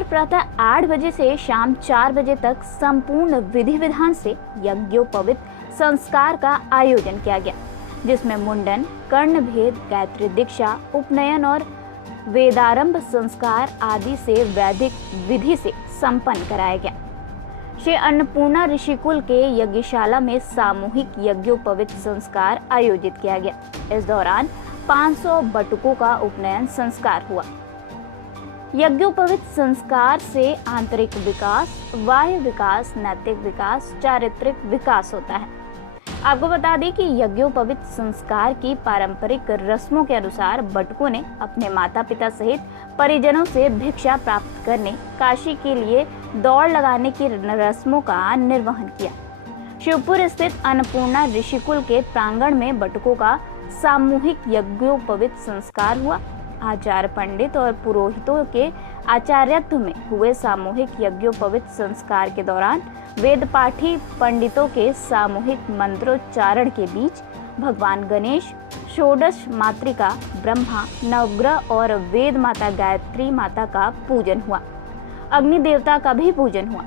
शुक्रवार प्रातः 8 बजे से शाम 4 बजे तक संपूर्ण विधि विधान से यज्ञोपवीत संस्कार का आयोजन किया गया, जिसमें मुंडन, कर्णभेद, गायत्री दीक्षा, उपनयन और वेदारंभ संस्कार आदि से वैदिक विधि से संपन्न कराया गया। श्री अन्नपूर्णा ऋषिकुल के यज्ञशाला में सामूहिक यज्ञोपवीत संस्कार आयोजित किया गया। इस दौरान 500 बटुकों का उपनयन संस्कार हुआ। यज्ञोपवीत संस्कार से आंतरिक विकास, बाह्य विकास, नैतिक विकास, चारित्रिक विकास होता है। आपको बता दें कि यज्ञोपवीत संस्कार की पारंपरिक रस्मों के अनुसार बटुकों ने अपने माता पिता सहित परिजनों से भिक्षा प्राप्त करने काशी के लिए दौड़ लगाने की रस्मों का निर्वहन किया। शिवपुर स्थित अन्नपूर्णा ऋषिकुल के प्रांगण में बटुकों का सामूहिक यज्ञोपवीत संस्कार हुआ। आचार्य पंडित और पुरोहितों के आचार्यत्व में हुए सामूहिक यज्ञोपवीत संस्कार के दौरान वेद पाठी पंडितों के सामूहिक मंत्रोच्चारण के बीच भगवान गणेश, षोडश मातृका ब्रह्मा, नवग्रह और वेद माता गायत्री माता का पूजन हुआ। अग्नि देवता का भी पूजन हुआ।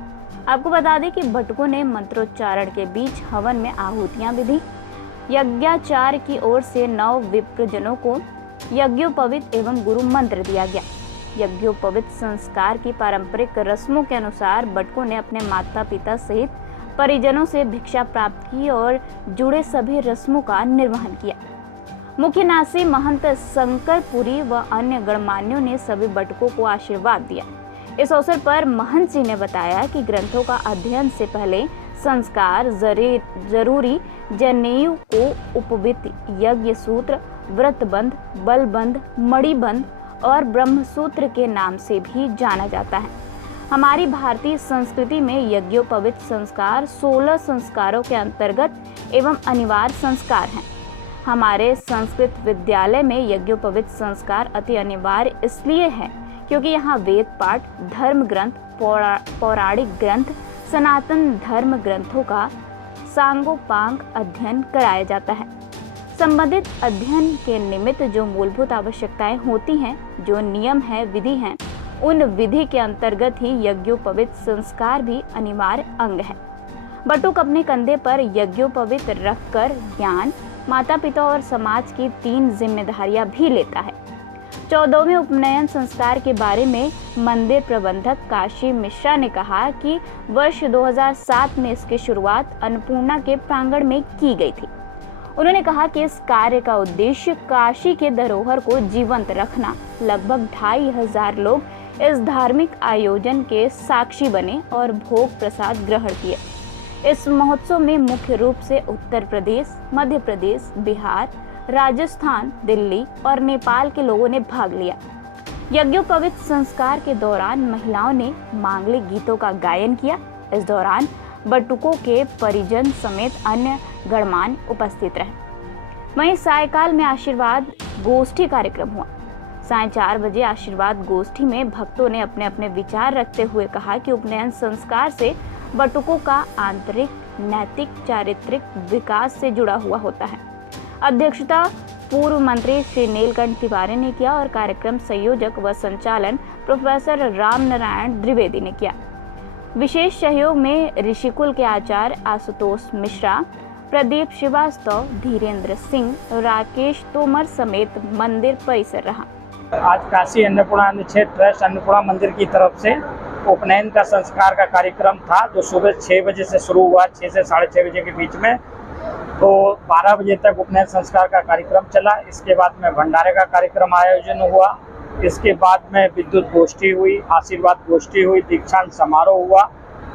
आपको बता दें कि बटुकों ने मंत्रोच्चारण के बीच हवन में आहुतियां विधि। यज्ञाचार्य की ओर से 9 विप्रजनों को यज्ञोपवीत एवं गुरु मंत्र दिया गया। यज्ञोपवीत संस्कार की पारंपरिक रस्मों के अनुसार बटुकों ने अपने माता पिता सहित परिजनों से भिक्षा प्राप्त की और जुड़े सभी रस्मों का निर्वहन किया। मुख्य नासी महंत शंकरपुरी व अन्य गणमान्यों ने सभी बटुकों को आशीर्वाद दिया। इस अवसर पर महंत जी ने बताया कि ग्रंथों का अध्ययन से पहले संस्कार जरूरी जनेऊ को उपवीत, यज्ञ सूत्र, व्रतबंध, बलबंध, मणिबंध और ब्रह्मसूत्र के नाम से भी जाना जाता है। हमारी भारतीय संस्कृति में यज्ञोपवीत संस्कार 16 संस्कारों के अंतर्गत एवं अनिवार्य संस्कार हैं। हमारे संस्कृत विद्यालय में यज्ञोपवीत संस्कार अति अनिवार्य इसलिए है क्योंकि यहाँ वेद पाठ, धर्म ग्रंथ, पौराणिक ग्रंथ, सनातन धर्म ग्रंथों का सांगोपांग अध्ययन कराया जाता है। संबंधित अध्ययन के निमित्त जो मूलभूत आवश्यकताएं होती हैं, जो नियम है, विधि हैं, उन विधि के अंतर्गत ही यज्ञोपवीत संस्कार भी अनिवार्य अंग है। बटुक अपने कंधे पर यज्ञोपवीत रखकर ज्ञान, माता पिता और समाज की 3 जिम्मेदारियां भी लेता है। 14वें उपनयन संस्कार के बारे में मंदिर प्रबंधक काशी मिश्रा ने कहा कि वर्ष 2007 में इसकी शुरुआत अन्नपूर्णा के प्रांगण में की गई थी। उन्होंने कहा कि इस कार्य का उद्देश्य काशी के धरोहर को जीवंत रखना। लगभग 2500 लोग इस धार्मिक आयोजन के साक्षी बने और भोग प्रसाद ग्रहण किए। इस महोत्सव में मुख्य रूप से उत्तर प्रदेश, मध्य प्रदेश, बिहार, राजस्थान, दिल्ली और नेपाल के लोगों ने भाग लिया। यज्ञोपवीत संस्कार के दौरान महिलाओं ने मांगलिक गीतों का गायन किया। इस दौरान बटुकों के परिजन समेत अन्य गणमान्य उपस्थित रहे। वहीं सायकाल में आशीर्वाद गोष्ठी कार्यक्रम हुआ। सायं 4 बजे आशीर्वाद गोष्ठी में भक्तों ने अपने अपने विचार रखते हुए कहा कि उपनयन संस्कार से बटुकों का आंतरिक, नैतिक, चारित्रिक विकास से जुड़ा हुआ होता है। अध्यक्षता पूर्व मंत्री श्री नीलकंठ तिवारी ने किया और कार्यक्रम संयोजक व संचालन प्रोफेसर राम नारायण द्विवेदी ने किया। विशेष सहयोग में ऋषिकुल के आचार्य आशुतोष मिश्रा, प्रदीप श्रीवास्तव, धीरेन्द्र सिंह, राकेश तोमर समेत मंदिर परिसर रहा। आज काशी अन्नपूर्णा क्षेत्र ट्रस्ट अन्नपूर्णा मंदिर की तरफ से उपनयन का संस्कार का कार्यक्रम था, जो सुबह 6 बजे से शुरू हुआ, 6 से 6:30 बजे के बीच में। तो 12 बजे तक उपनयन संस्कार का कार्यक्रम चला। इसके बाद में भंडारे का कार्यक्रम आयोजन हुआ। इसके बाद में विद्युत गोष्ठी हुई, आशीर्वाद गोष्ठी हुई, दीक्षांत समारोह हुआ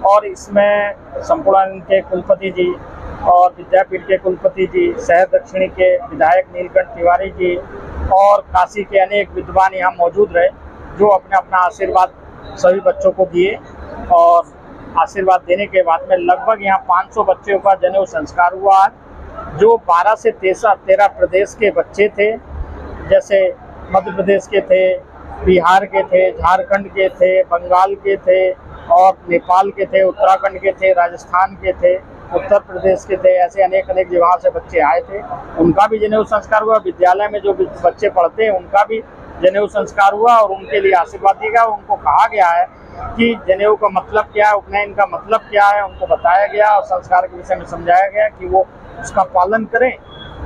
और इसमें संपूर्ण के कुलपति जी और विद्यापीठ के कुलपति जी, शहर दक्षिणी के विधायक नीलकंठ तिवारी जी और काशी के अनेक विद्वान यहाँ मौजूद रहे, जो अपने अपना आशीर्वाद सभी बच्चों को दिए। और आशीर्वाद देने के बाद में लगभग यहाँ 500 बच्चों का जनेऊ संस्कार हुआ, जो 12 से 13 प्रदेश के बच्चे थे, जैसे मध्य प्रदेश के थे, बिहार के थे, झारखंड के थे, बंगाल के थे और नेपाल के थे, उत्तराखंड के थे, राजस्थान के थे, उत्तर प्रदेश के थे। ऐसे अनेक जगह से बच्चे आए थे, उनका भी जनेऊ संस्कार हुआ। विद्यालय में जो बच्चे पढ़ते हैं उनका भी जनेऊ संस्कार हुआ और उनके लिए आशीर्वाद दिया गया। उनको कहा गया है कि जनेऊ का मतलब क्या है, उपनयन का मतलब क्या है, उनको बताया गया और संस्कार के विषय में समझाया गया कि वो उसका पालन करें।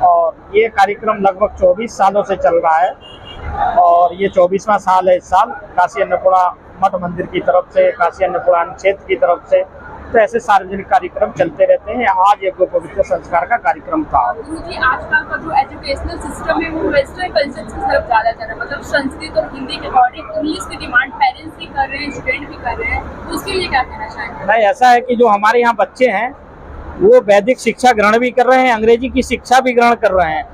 और ये कार्यक्रम लगभग 24 सालों से चल रहा है और ये 24वां साल है इस साल, काशी अन्नपूर्णा मठ मंदिर की तरफ से, काशी अन्नपूर्णा क्षेत्र की तरफ से। तो ऐसे सार्वजनिक कार्यक्रम चलते रहते हैं। आज यज्ञोपवीत संस्कार का कार्यक्रम था। गुरुजी, आजकल का जो एजुकेशनल सिस्टम है वो वेस्टर्न कल्चर की तरफ ज़्यादा जा रहा है, मतलब संस्कृत और हिंदी के अकॉर्डिंग इंग्लिश की डिमांड पेरेंट्स भी कर रहे हैं, स्टूडेंट भी कर रहे हैं, तो उसके लिए क्या कहना चाहेंगे? नहीं, ऐसा है कि जो हमारे यहाँ बच्चे हैं वो वैदिक शिक्षा ग्रहण भी कर रहे हैं, अंग्रेजी की शिक्षा भी ग्रहण कर रहे हैं।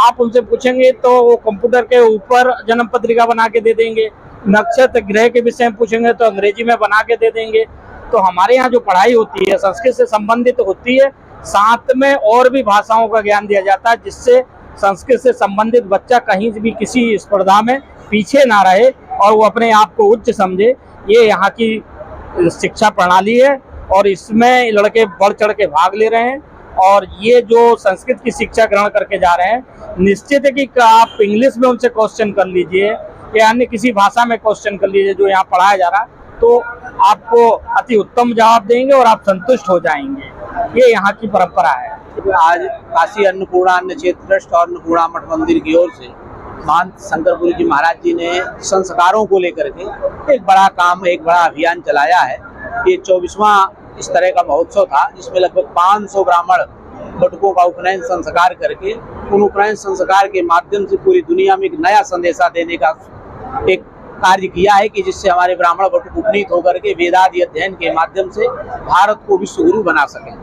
आप उनसे पूछेंगे तो वो कंप्यूटर के ऊपर जन्म पत्रिका बना के दे देंगे, नक्षत्र ग्रह के विषय में पूछेंगे तो अंग्रेजी में बना के दे देंगे। तो हमारे यहाँ जो पढ़ाई होती है संस्कृत से संबंधित होती है, साथ में और भी भाषाओं का ज्ञान दिया जाता है, जिससे संस्कृत से संबंधित बच्चा कहीं भी किसी स्पर्धा में पीछे ना रहे और वो अपने आप को उच्च समझे। ये यहाँ की शिक्षा प्रणाली है और इसमें लड़के बढ़ चढ़ के भाग ले रहे हैं। और ये जो संस्कृत की शिक्षा ग्रहण करके जा रहे हैं, निश्चित है कि आप इंग्लिश में उनसे क्वेश्चन कर लीजिए या अन्य किसी भाषा में क्वेश्चन कर लीजिए जो यहाँ पढ़ाया जा रहा है, तो आपको अति उत्तम जवाब देंगे और आप संतुष्ट हो जाएंगे। ये यहाँ की परंपरा है। आज काशी अन्नपूर्णा अन्न क्षेत्र ट्रस्ट और अन्नपूर्णा मठ मंदिर की ओर से महंत शंकरपुरी जी महाराज जी ने संस्कारों को लेकर के एक बड़ा काम, एक बड़ा अभियान चलाया है। ये 24वां इस तरह का महोत्सव था, जिसमें लगभग 500 ब्राह्मण बटुकों का उपनयन संस्कार करके उन उपनयन संस्कार के माध्यम से पूरी दुनिया में एक नया संदेशा देने का एक कार्य किया है कि जिससे हमारे ब्राह्मण बटुक उपनीत होकर के वेदादि अध्ययन के माध्यम से भारत को विश्व गुरु बना सकें।